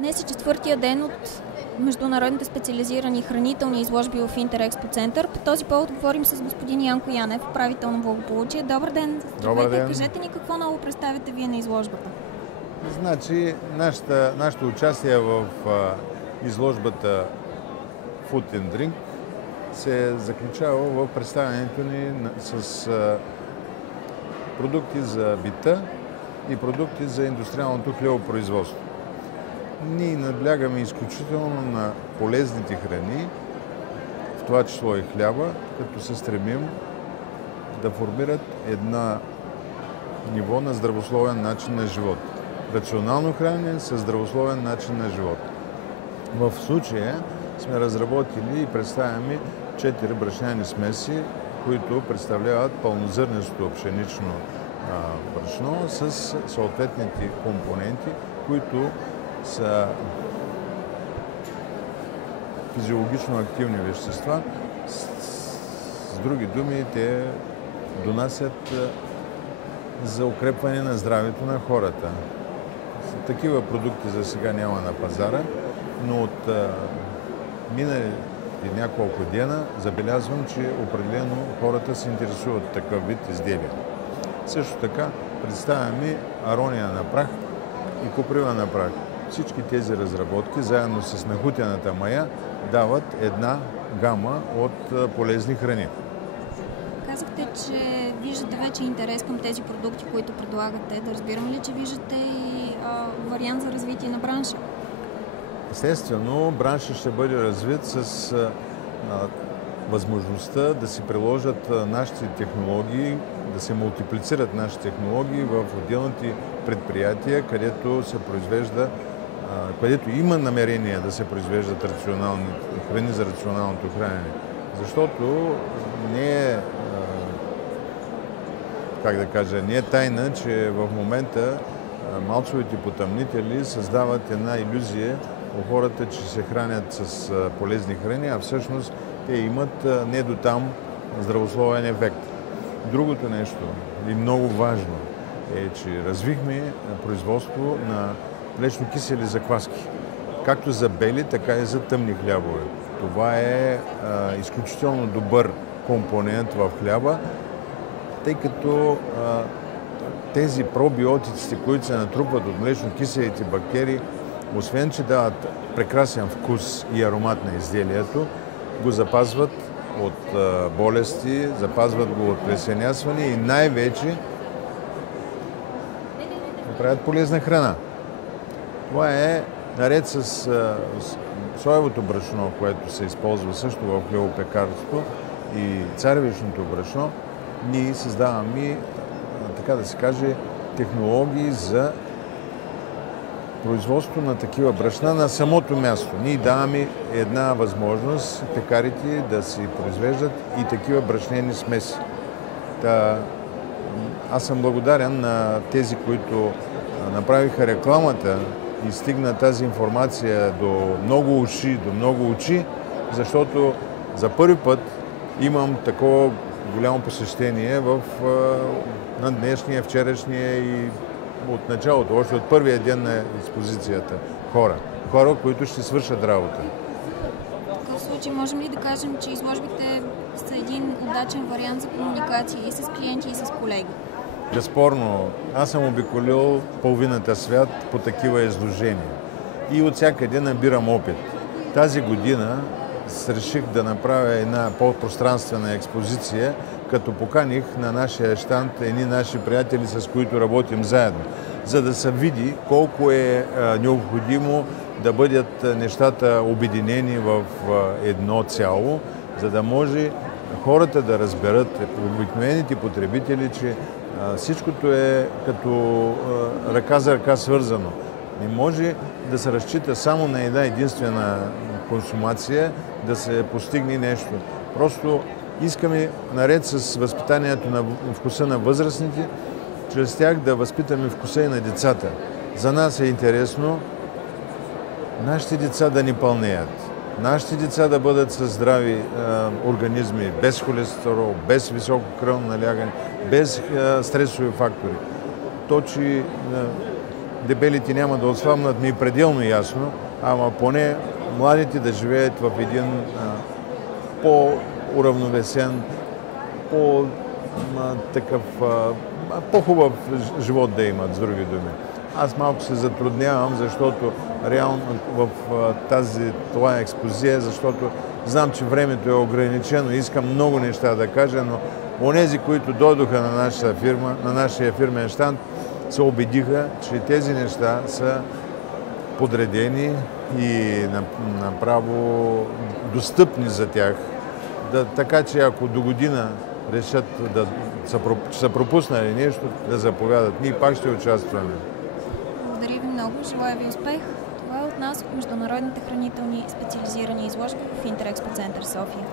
Днес е четвъртия ден от международните специализирани хранителни изложби в Интерекспо център. По този повод говорим с господин Янко Янев, управител на Благополучие. Добър ден! Добър ден! Кажете ни какво ново представяте вие на изложбата? Значи, нашето участие в изложбата Food and Drink се заключава в представянето ни с продукти за бита и продукти за индустриалното хлебопроизводство. Ние наблягаме изключително на полезните храни, в това число и хляба, като се стремим да формират една ниво на здравословен начин на живот. Рационално хранене със здравословен начин на живот. В случая сме разработили и представяме 4 брашняни смеси, които представляват пълнозърнесто пшенично брашно с съответните компоненти, които са физиологично активни вещества. С други думи, те донасят за укрепване на здравето на хората. Такива продукти за сега няма на пазара, но от минали няколко дена забелязвам, че определено хората се интересуват от такъв вид изделия. Също така представяме арония на прах и коприва на прах. Всички тези разработки, заедно с нахутената мая, дават една гама от полезни храни. Казахте, че виждате вече интерес към тези продукти, които предлагате. Да разбирам ли, че виждате и вариант за развитие на бранша? Естествено, браншът ще бъде развит с възможността да се приложат нашите технологии, да се мултиплицират нашите технологии в отделните предприятия, където се произвежда, където има намерение да се произвеждат рационални храни за рационалното хранене. Защото не е, не е тайна, че в момента малцовите потъмнители създават една илюзия у хората, че се хранят с полезни храни, а всъщност те имат не до там здравословен ефект. Другото нещо, и много важно, е, че развихме производство на млечно-кисели закваски, както за бели, така и за тъмни хлябове. Това е изключително добър компонент в хляба, тъй като тези пробиотиците, които се натрупват от млечно-киселите бактерии, освен че дават прекрасен вкус и аромат на изделието, го запазват от болести, запазват го от плесенясване и най-вече правят полезна храна. Това е наред с соевото брашно, което се използва също в хлебопекарството, и царевичното брашно. Ние създаваме, така да се каже, технологии за производство на такива брашна на самото място. Ние даваме една възможност пекарите да си произвеждат и такива брашнени смеси. Аз съм благодарен на тези, които направиха рекламата и стигна тази информация до много очи, защото за първи път имам такова голямо посещение на днешния, вчерашния и от началото, още от първия ден на експозицията. Хора, които ще свършат работа. В такъв случай можем ли да кажем, че изложбите са един удачен вариант за комуникация и с клиенти, и с колеги? Безспорно, аз съм обиколил половината свят по такива изложения и от всякъде набирам опит. Тази година реших да направя една по-пространствена експозиция, като поканих на нашия щанд едни наши приятели, с които работим заедно, за да се види колко е необходимо да бъдат нещата обединени в едно цяло, за да може хората да разберат, обикновените потребители, че всичкото е като ръка за ръка свързано. Не може да се разчита само на една единствена консумация да се постигне нещо. Просто искаме, наред с възпитанието на вкуса на възрастните, чрез тях да възпитаме вкуса и на децата. За нас е интересно нашите деца да ни пълнеят, нашите деца да бъдат със здрави организми, без холестерол, без високо кръвно налягане, без стресови фактори. То, че дебелите няма да отслабнат, ми е пределно ясно, ама поне младите да живеят в един по-уравновесен, по-такъв, по-хубав живот да имат, с други думи. Аз малко се затруднявам, защото реално в това експозиция, защото знам, че времето е ограничено, искам много неща да кажа, но онези, които дойдоха на нашата фирма, на нашия фирмен щанд, се убедиха, че тези неща са подредени и направо достъпни за тях. Така че ако до година решат че са пропуснали нещо, да заповядат. Ние пак ще участваме. Благодаря ви много. Желая ви успех. Това е от нас от Международните хранителни специализирани изложби в Интерекспо Център София.